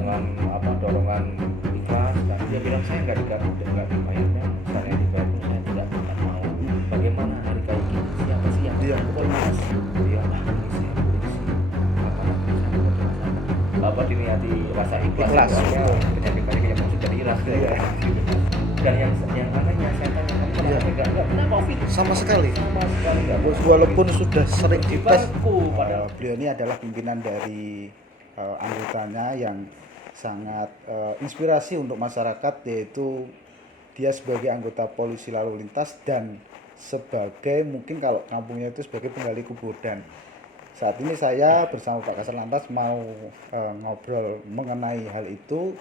dengan dorongan ikhlas, dan dia bilang saya nggak dibayar, dan misalnya dibayar pun saya tidak akan mau. Bagaimana hari kayak gini, siapa sih yang Iya, menangkul betul. mas? Dia ini saya polisi, apalagi saya membantu masyarakat. Bapak diniati rasa ikhlas, Ikhlas, soalnya betul. penyakit-penyakit yang maksud jadi ikhlas gitu, Iya. gitu mas. Dan yang anehnya saya tanya, kamu Iya. nggak kena covid Sama sekali. sama sekali nggak kena Walaupun COVID. sudah sering Di dites, bangku padahal. beliau ini adalah pimpinan dari anggotanya yang sangat inspirasi untuk masyarakat, yaitu dia sebagai anggota polisi lalu lintas dan sebagai, mungkin kalau kampungnya itu sebagai penggali kubur. Dan saat ini saya bersama Pak Kasat Lantas mau ngobrol mengenai hal itu.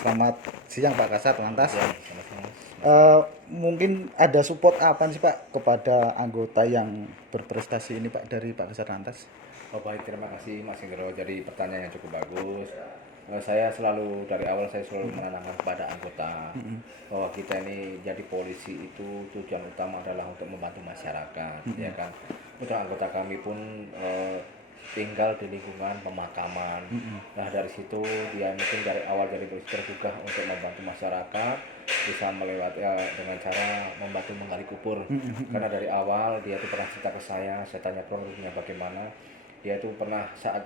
Selamat siang Pak Kasat Lantas. Ya, sama-sama. Mungkin ada support apa sih Pak kepada anggota yang berprestasi ini Pak dari Pak Kasat Lantas? Oh baik, terima kasih Mas Indro. Jadi pertanyaan yang cukup bagus. Saya selalu dari awal saya selalu menanamkan kepada anggota bahwa kita ini jadi polisi itu tujuan utama adalah untuk membantu masyarakat, ya kan. Untuk anggota kami pun tinggal di lingkungan pemakaman. Nah dari situ dia mungkin dari awal jadi polisi tergugah untuk membantu masyarakat, bisa melewati dengan cara membantu menggali kubur. Karena dari awal dia tuh pernah cerita ke saya tanya kronologinya bagaimana. Dia itu pernah saat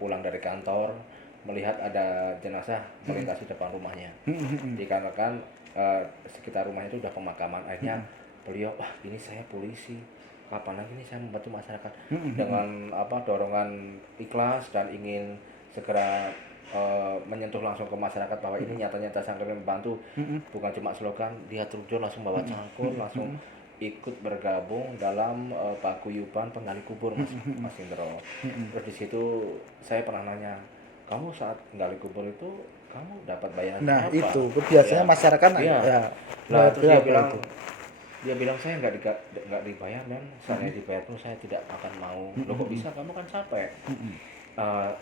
pulang dari kantor melihat ada jenazah melintasi depan rumahnya. Dikarenakan sekitar rumahnya itu udah pemakaman, akhirnya beliau, wah ini saya polisi, kapan lagi nih saya membantu masyarakat. Dengan dorongan ikhlas dan ingin segera menyentuh langsung ke masyarakat bahwa ini nyata-nyata sangat membantu, bukan cuma slogan, dia terjun langsung bawa cangkul, langsung ikut bergabung dalam paguyuban penggali kubur, Mas Indro. Terus di situ saya pernah nanya, kamu saat menggali kubur itu kamu dapat bayaran Nah apa? itu biasanya Ya, masyarakat iya. ya. Nah terus dia berapa bilang, itu? saya nggak dibayar, dan saya dibayar pun saya tidak akan mau. Loh kok bisa, kamu kan capek.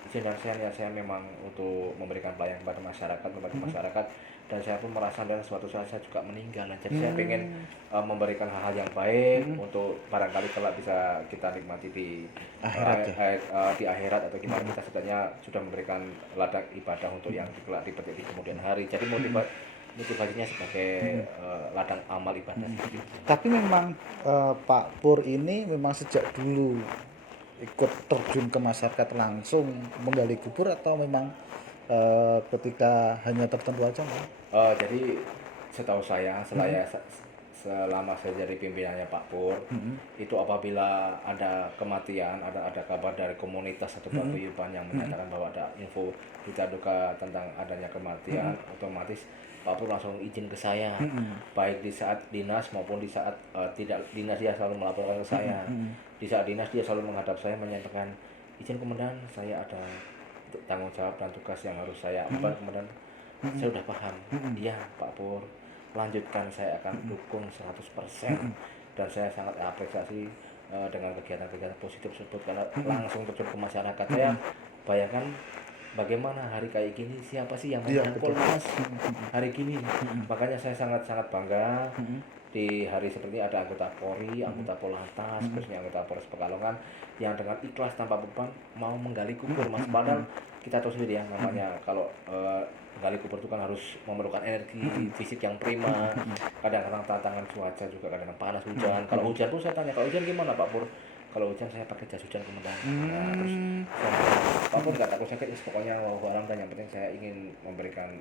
Izin dan saya memang untuk memberikan pelayanan kepada masyarakat, membantu masyarakat, dan saya pun merasa dan suatu saat saya juga meninggal. Nah, jadi saya pengen memberikan hal-hal yang baik untuk barangkali kalau bisa kita nikmati di Akhirat ya? di akhirat, atau gimana, kita setidaknya sudah memberikan ladang ibadah untuk yang kelak dipetik di kemudian hari. Jadi motivasinya sebagai ladang amal ibadah. Tapi memang Pak Pur ini memang sejak dulu ikut terjun ke masyarakat langsung menggali kubur, atau memang ketika hanya tertentu aja Pak? Jadi setahu saya, selama saya jadi pimpinannya Pak Pur, itu apabila ada kematian, ada kabar dari komunitas atau paguyuban yang menyatakan bahwa ada info berita duka tentang adanya kematian, otomatis Pak Pur langsung izin ke saya, baik di saat dinas maupun di saat tidak dinas, dia selalu melaporkan ke saya. Di saat dinas dia selalu menghadap saya menyatakan, izin komandan, saya ada tanggung jawab dan tugas yang harus saya emban komandan. Saya udah paham. Iya Pak Pur, lanjutkan, saya akan dukung 100%. Dan saya sangat apresiasi dengan kegiatan-kegiatan positif tersebut, karena langsung terjun ke masyarakat. Saya bayangkan bagaimana hari kayak gini, siapa sih yang Iya, merangkul betul. mas hari gini. Makanya saya sangat-sangat bangga di hari seperti ini ada anggota Polri, anggota Polantas, khususnya anggota Polres Pekalongan yang dengan ikhlas tanpa beban mau menggali kubur, mas. Padahal kita tahu sendiri ya, namanya kalau menggali kubur itu kan harus memerlukan energi fisik yang prima. Kadang-kadang tantangan cuaca juga, kadang-kadang panas, hujan. Kalau hujan pun saya tanya, kalau hujan gimana Pak Pur? Kalau hujan saya pakai jas hujan komandan. Nah, terus saya Pak Pur nggak takut sakit, pokoknya alam, dan yang penting saya ingin memberikan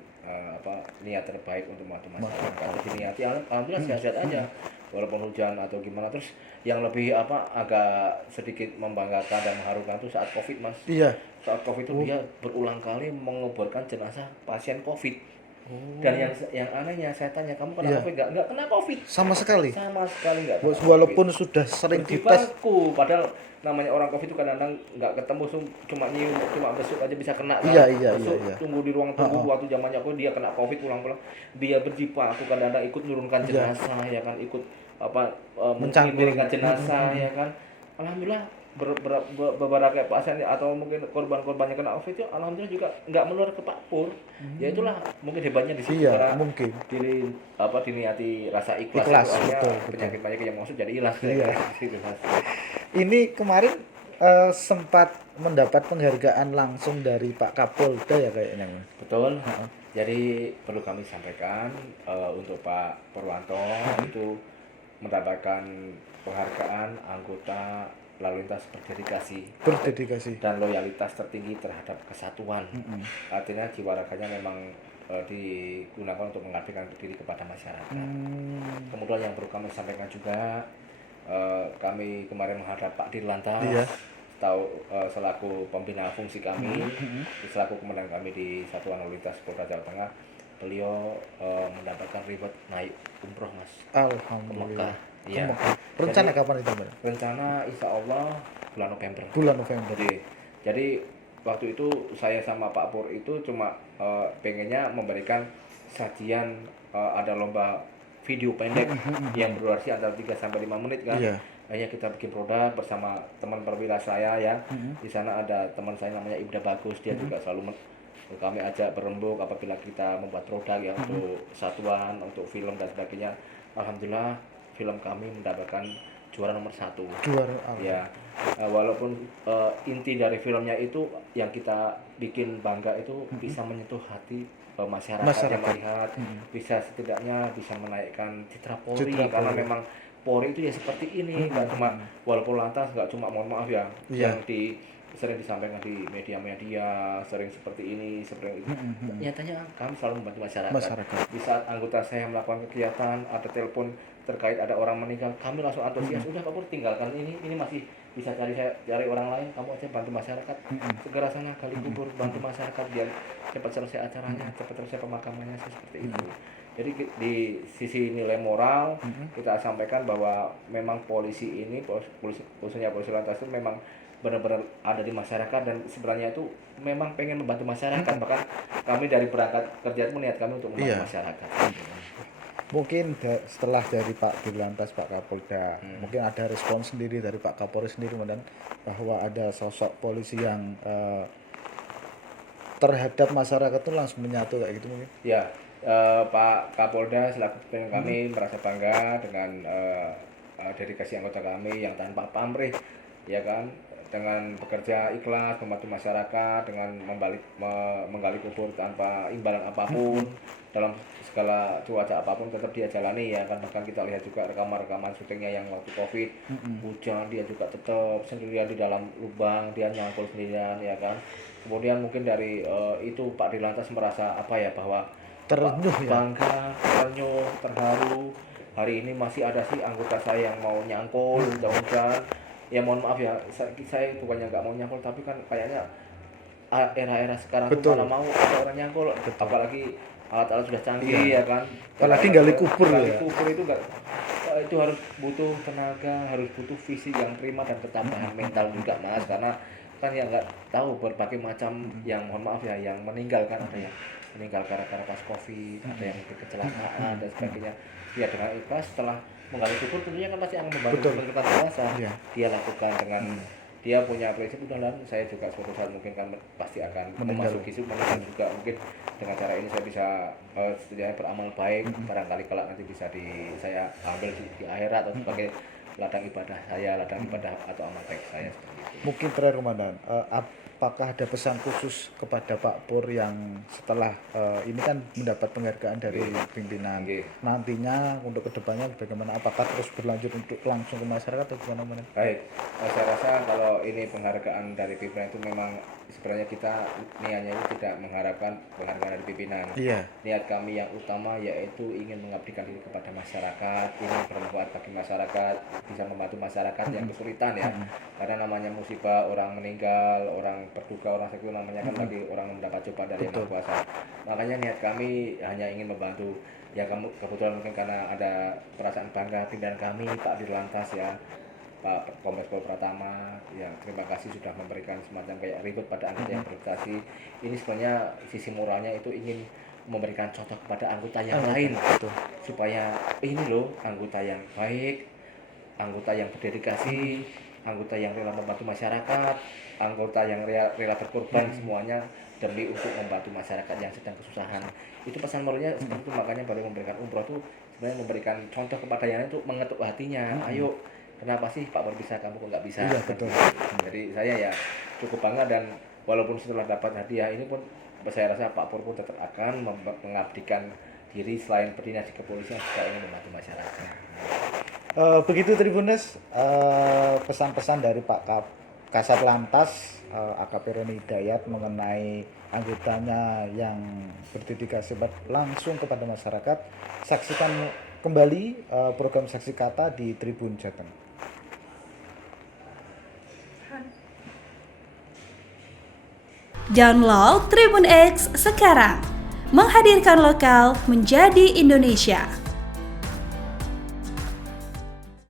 niat terbaik untuk membantu masyarakat. Kalau diniati, alhamdulillah sehat-sehat aja walaupun hujan atau gimana. Terus yang lebih agak sedikit membanggakan dan mengharukan itu saat COVID, mas. Iya. Saat COVID itu dia berulang kali menguburkan jenazah pasien COVID. Dan yang anehnya saya tanya, kamu kena Iya. COVID nggak kena COVID Sama sekali. sama sekali nggak kena Walaupun COVID. sudah sering Di dites. bangku, padahal namanya orang COVID itu kadang-kadang nggak ketemu, cuma nyium, cuma besuk aja bisa kena kan? Iya. Tunggu di ruang tunggu waktu zamannya aku, dia kena COVID pulang-pulang, dia berjibaku, kadang-kadang ikut nurunkan Iya. jenazah, ya kan, ikut Mencangkul. mengiringkan jenazah, ya kan. Alhamdulillah beberapa pasien atau mungkin korban-korban yang kena COVID itu alhamdulillah juga nggak menular ke Pak Pur. Ya itulah mungkin hebatnya di situ, Iya, karena mungkin. diniati rasa ikhlas, Ikhlas, itu akhirnya betul. penyakit-penyakit yang maksud jadi ikhlas. Iya. Gitu, mas. Ini kemarin sempat mendapat penghargaan langsung dari Pak Kapolda ya kayaknya, Mas. Betul. Jadi perlu kami sampaikan untuk Pak Purwanto itu mendapatkan penghargaan anggota lalu lintas Berdedikasi. dan loyalitas tertinggi terhadap kesatuan. Artinya jiwa raganya memang digunakan untuk mengabdikan diri kepada masyarakat. Kemudian yang perlu kami sampaikan juga, kami kemarin menghadap Pak Dirlantas, Iya. selaku pembina fungsi kami, selaku komandan kami di Satuan Lalu Lintas Polda Jawa Tengah, beliau mendapatkan reward naik umroh, Mas, ke Alhamdulillah. Mekah. Iya. Rencana Jadi, kapan itu, Mas? rencana insya Allah bulan November. Bulan November. Jadi waktu itu saya sama Pak Pur itu cuma pengennya memberikan sajian, ada lomba video pendek yang berdurasi antara 3 sampai 5 menit kan. Iya. Akhirnya kita bikin produk bersama teman perwira saya ya. Di sana ada teman saya namanya Ibda Bagus, dia juga selalu kami ajak berembuk apabila kita membuat produk ya untuk satuan, untuk film dan sebagainya. Alhamdulillah film kami mendapatkan juara nomor 1. Juara. Ya, walaupun inti dari filmnya itu yang kita bikin bangga itu bisa menyentuh hati masyarakat yang melihat, bisa setidaknya bisa menaikkan citra Polri, karena memang Polri itu ya seperti ini, nggak cuma walaupun lantas nggak cuma, mohon maaf ya, yang sering disampaikan di media-media, sering seperti ini, seperti itu. Nyatanya kami selalu membantu masyarakat. Di saat anggota saya melakukan kegiatan, ada telepon terkait ada orang meninggal, kami langsung antusias, udah Pak Pur tinggalkan ini masih bisa cari orang lain, kamu aja bantu masyarakat, segera sana gali kubur, bantu masyarakat biar cepat selesai acaranya, cepat selesai pemakamannya, seperti itu. Jadi di sisi nilai moral kita sampaikan bahwa memang polisi ini, khususnya polisi lantas itu memang benar-benar ada di masyarakat dan sebenarnya itu memang pengen membantu masyarakat. Bahkan kami dari berangkat kerja itu niat kami untuk membantu masyarakat. Mungkin setelah dari Pak Dirlantas, Pak Kapolda, mungkin ada respon sendiri dari Pak Kapolri sendiri, dan bahwa ada sosok polisi yang terhadap masyarakat itu langsung menyatu kayak gitu mungkin. Ya, Pak Kapolda selaku pimpinan kami merasa bangga dengan dedikasi anggota kami yang tanpa pamrih, ya kan, dengan bekerja ikhlas membantu masyarakat, dengan menggali kubur tanpa imbalan apapun, dalam segala cuaca apapun tetap dia jalani ya kan. Bahkan kita lihat juga rekaman syutingnya yang waktu Covid, hujan dia juga tetap sendirian di dalam lubang, dia nyangkul sendirian ya kan. Kemudian mungkin dari itu Pak Dirlantas merasa apa ya, bahwa terenyuh ya, bangga, terenyuh, terharu, hari ini masih ada sih anggota saya yang mau nyangkul hujan-hujan. Ya mohon maaf ya, saya bukannya nggak mau nyangkul, tapi kan kayaknya era-era sekarang tuh mana mau ada orang nyangkul, apalagi alat-alat sudah canggih ya kan. Apalagi gali kubur ya. Kubur itu itu harus butuh tenaga, harus butuh visi yang prima dan ketabahan mental juga, Mas, karena kan ya nggak tahu berbagai macam yang mohon maaf ya yang meninggal kan, ada yang meninggal karena pas Covid, ada yang kecelakaan dan sebagainya. Ya dengan ikhlas setelah menggali kubur tentunya kan pasti akan membantu menentukan kuasa. Dia lakukan dengan dia punya prinsip, udahlah saya juga suatu saat mungkin kan pasti akan memasuki meninggal juga, mungkin dengan cara ini saya bisa setidaknya beramal baik, barangkali kelak nanti bisa saya ambil di akhirat atau sebagai ladang ibadah saya, ladang ibadah atau amal baik saya, seperti itu. Mungkin terakhir Komandan, apakah ada pesan khusus kepada Pak Pur yang setelah ini kan mendapat penghargaan dari pimpinan, nantinya untuk kedepannya bagaimana, apakah terus berlanjut untuk langsung ke masyarakat atau gimana? Baik, saya rasa kalau ini penghargaan dari pimpinan itu memang sebenarnya kita niatnya itu tidak mengharapkan penghargaan dari pimpinan. Niat kami yang utama yaitu ingin mengabdikan diri kepada masyarakat, ingin bermanfaat bagi masyarakat, bisa membantu masyarakat yang kesulitan ya. Karena namanya musibah, orang meninggal, orang berduka, orang sakit, namanya kan lagi orang mendapat cobaan dari Yang Maha Kuasa. Makanya niat kami hanya ingin membantu. Ya kebetulan mungkin karena ada perasaan bangga pimpinan kami, Pak Dirlantas ya, Pak Kombes Pol Pratama, ya terima kasih sudah memberikan semacam kayak reward pada anggota yang berprestasi. Ini sebenarnya sisi moralnya itu ingin memberikan contoh kepada anggota yang lain, supaya ini loh anggota yang baik, anggota yang berdedikasi, anggota yang rela membantu masyarakat, anggota yang rela berkorban semuanya demi untuk membantu masyarakat yang sedang kesusahan. Itu pesan moralnya seperti itu. Makanya baru memberikan umroh itu sebenarnya memberikan contoh kepada yang lain untuk mengetuk hatinya. Ayo kenapa sih Pak Pur bisa, kamu kok nggak bisa? Iya, betul. Jadi saya ya cukup bangga, dan walaupun setelah dapat hadiah ini pun saya rasa Pak Pur pun tetap akan mengabdikan diri selain berdina di kepolisian juga ingin membantu masyarakat. Begitu Tribuners, pesan-pesan dari Pak Kasat Lantas AKP Roni Hidayat mengenai anggotanya yang berdedikasi langsung kepada masyarakat. Saksikan kembali program Saksi Kata di Tribun Jateng. Download Tribun X sekarang, menghadirkan lokal menjadi Indonesia.